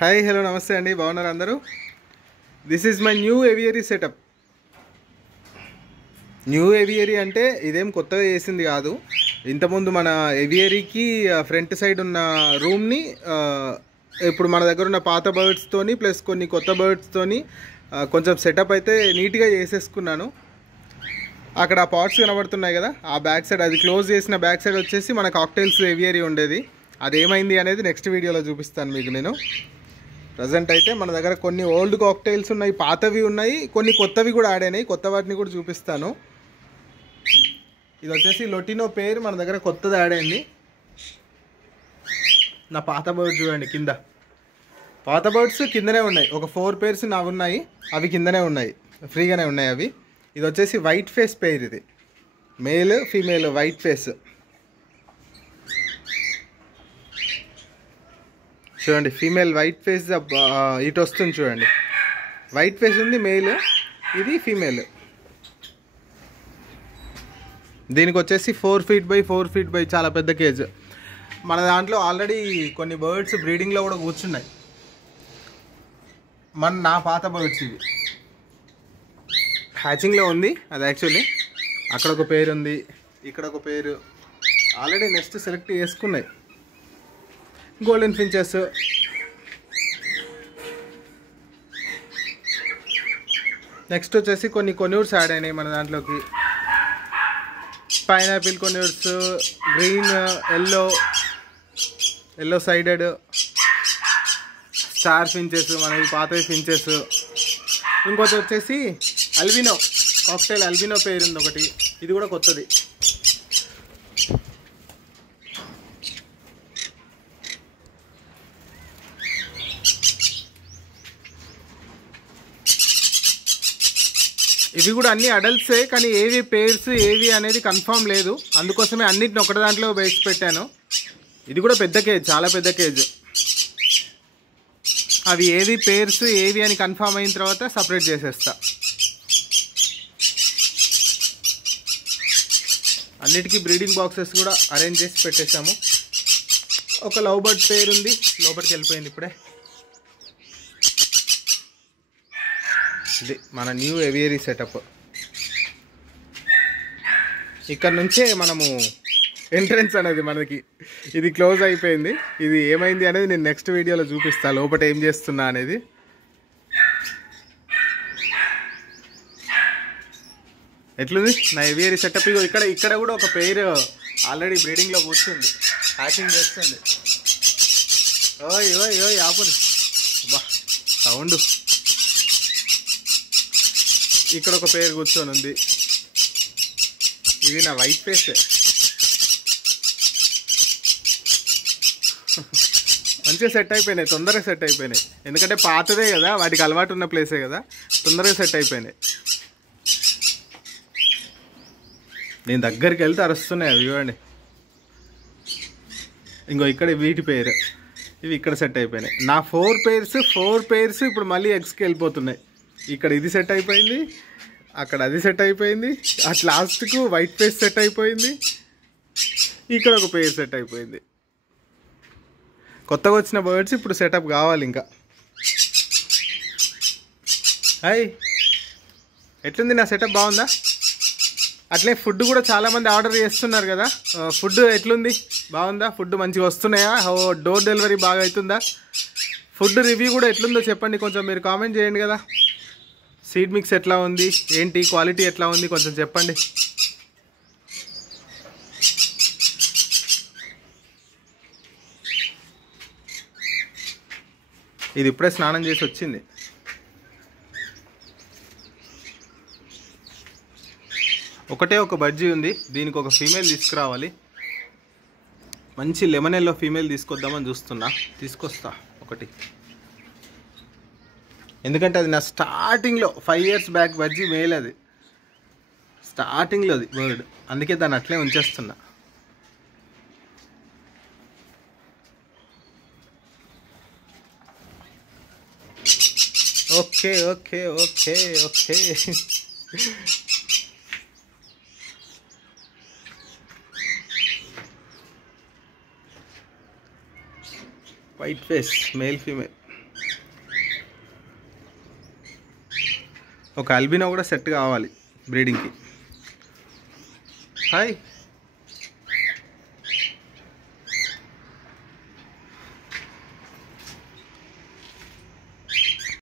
Hi hello నమస్తే అండి, బాగున్నారు అందరూ. This is my new aviary setup. New aviary అంటే ఇదేం కొత్తగా చేసింది కాదు. ఇంతకుముందు మన ఏవియరీకి ఫ్రంట్ సైడ్ ఉన్న రూమ్ని ఇప్పుడు మన దగ్గర ఉన్న పాత బర్డ్స్తోని ప్లస్ కొన్ని కొత్త బర్డ్స్తోని కొంచెం సెటప్ అయితే నీట్గా చేసేసుకున్నాను. అక్కడ ఆ పాట్స్ కనబడుతున్నాయి కదా, ఆ బ్యాక్ సైడ్ అది క్లోజ్ చేసిన బ్యాక్ సైడ్ వచ్చేసి మన కాక్టైల్స్ ఏవియరీ ఉండేది. అదేమైంది అనేది నెక్స్ట్ వీడియోలో చూపిస్తాను మీకు నేను. ప్రజెంట్ అయితే మన దగ్గర కొన్ని ఓల్డ్ కాక్టైల్స్ ఉన్నాయి, పాతవి ఉన్నాయి, కొన్ని కొత్తవి కూడా ఆడైనాయి. కొత్త వాటిని కూడా చూపిస్తాను. ఇది వచ్చేసి లొటినో పేరు మన దగ్గర కొత్తది ఆడైంది. నా పాత బర్డ్స్ చూడండి, కింద పాత బర్డ్స్ కిందనే ఉన్నాయి. ఒక 4 పేర్స్ నావి ఉన్నాయి, అవి కిందనే ఉన్నాయి, ఫ్రీగానే ఉన్నాయి అవి. ఇది వచ్చేసి వైట్ ఫేస్ పేర్, ఇది మేల్ ఫీమేల్ వైట్ ఫేస్. చూడండి, ఫీమేల్ వైట్ ఫేస్ ఇటు వస్తుంది చూడండి. వైట్ ఫేస్ ఉంది మేల్, ఇది ఫీమేల్. దీనికి వచ్చేసి 4 feet by 4 feet by చాలా పెద్ద కేజ్. మన దాంట్లో ఆల్రెడీ కొన్ని బర్డ్స్ బ్రీడింగ్లో కూడా కూర్చున్నాయి. నా పాత బర్డ్స్ ఇవి హ్యాచింగ్లో ఉంది. అది యాక్చువల్లీ అక్కడ ఒక పేరు ఉంది, ఇక్కడ ఒక పేరు ఆల్రెడీ నెక్స్ట్ సెలెక్ట్ చేసుకున్నాయి. గోల్డెన్ ఫించెస్, నెక్స్ట్ వచ్చేసి కొన్ని కొన్యూర్స్ యాడ్ అయినాయి మన దాంట్లోకి. Pineapple conures, green, yellow sided, star finches, మనవి పాతవి ఫించెస్. ఇంకోటి వచ్చేసి అల్బినో కాక్టైల్, అల్బినో పేరు ఉంది ఒకటి, ఇది కూడా కొత్తది. ఇవి కూడా అన్ని అడల్ట్సే, కానీ ఏవి పేర్స్ ఏవి అనేది కన్ఫామ్ లేదు. అందుకోసమే అన్నిటిని ఒకటి దాంట్లో వేసి పెట్టాను. ఇది కూడా పెద్ద కేజ్, చాలా పెద్ద కేజ్. అవి ఏవి పేర్స్ ఏవి అని కన్ఫామ్ అయిన తర్వాత సపరేట్ చేసేస్తా. అన్నిటికీ బ్రీడింగ్ బాక్సెస్ కూడా అరేంజ్ చేసి పెట్టేసాము. ఒక లవ్ బర్డ్ పేరు ఉంది, లోపలికి వెళ్ళిపోయింది ఇప్పుడే. ఇది మన న్యూ ఏవియరీ సెటప్. ఇక్కడ నుంచే మనము ఎంట్రన్స్ అనేది మనకి ఇది క్లోజ్ అయిపోయింది. ఇది ఏమైంది అనేది నేను నెక్స్ట్ వీడియోలో చూపిస్తాను, లోపల ఏం చేస్తున్నా అనేది. ఎట్లుంది నా ఏవియరీ సెటప్? ఇగో ఇక్కడ కూడా ఒక పేరు ఆల్రెడీ బ్రీడింగ్లో కూర్చుంది, హ్యాచింగ్ చేస్తుంది. ఓయ్ ఓయ్ ఓయ్ ఆపుది, బా సౌండ్. ఇక్కడ ఒక పేరు కూర్చొని ఉంది, ఇది నా వైట్ ఫేస్. మంచిగా సెట్ అయిపోయినాయి, తొందరగా సెట్ అయిపోయినాయి. ఎందుకంటే పాతదే కదా, వాటికి అలవాటు ఉన్న ప్లేసే కదా, తొందరగా సెట్ అయిపోయినాయి. నేను దగ్గరికి వెళ్తే అరుస్తున్నాయి అవి, చూడండి. ఇంకో ఇక్కడ వీటి పేరు, ఇవి ఇక్కడ సెట్ అయిపోయినాయి. నా 4 పేర్స్ ఇప్పుడు మళ్ళీ ఎగ్స్కి వెళ్ళిపోతున్నాయి. ఇక్కడ ఇది సెట్ అయిపోయింది, అక్కడ అది సెట్ అయిపోయింది, అట్ లాస్ట్కు వైట్ ఫేస్ సెట్ అయిపోయింది, ఇక్కడ ఒక పేరు సెట్ అయిపోయింది. కొత్తగా వచ్చిన బర్డ్స్ ఇప్పుడు సెటప్ కావాలి ఇంకా. హాయ్, ఎట్లుంది నా సెటప్? బాగుందా? అట్లే ఫుడ్ కూడా చాలామంది ఆర్డర్ చేస్తున్నారు కదా, ఫుడ్ ఎట్లుంది? బాగుందా? ఫుడ్ మంచిగా వస్తున్నాయా? డోర్ డెలివరీ బాగా అవుతుందా? ఫుడ్ రివ్యూ కూడా ఎట్లుందో చెప్పండి, కొంచెం మీరు కామెంట్ చేయండి కదా. సీడ్ మిక్స్ ఎట్లా ఉంది, ఏంటి క్వాలిటీ ఎట్లా ఉంది, కొంచెం చెప్పండి. ఇది ఇప్పుడే స్నానం చేసి వచ్చింది. ఒకటే ఒక బడ్జీ ఉంది, దీనికి ఒక ఫీమేల్ తీసుకురావాలి. మంచి లెమన్ ఎల్లో ఫీమేల్ తీసుకొద్దామని చూస్తున్నా, తీసుకొస్తా ఒకటి. ఎందుకంటే అది నా స్టార్టింగ్లో 5 years బ్యాక్ బజ్జీ మేల్, అది స్టార్టింగ్లో అది బర్డ్, అందుకే దాన్ని అట్లే ఉంచేస్తున్నా. Okay okay okay okay. White face male female. ఒక అల్బినో కూడా సెట్ కావాలి బ్రీడింగ్కి. హాయ్.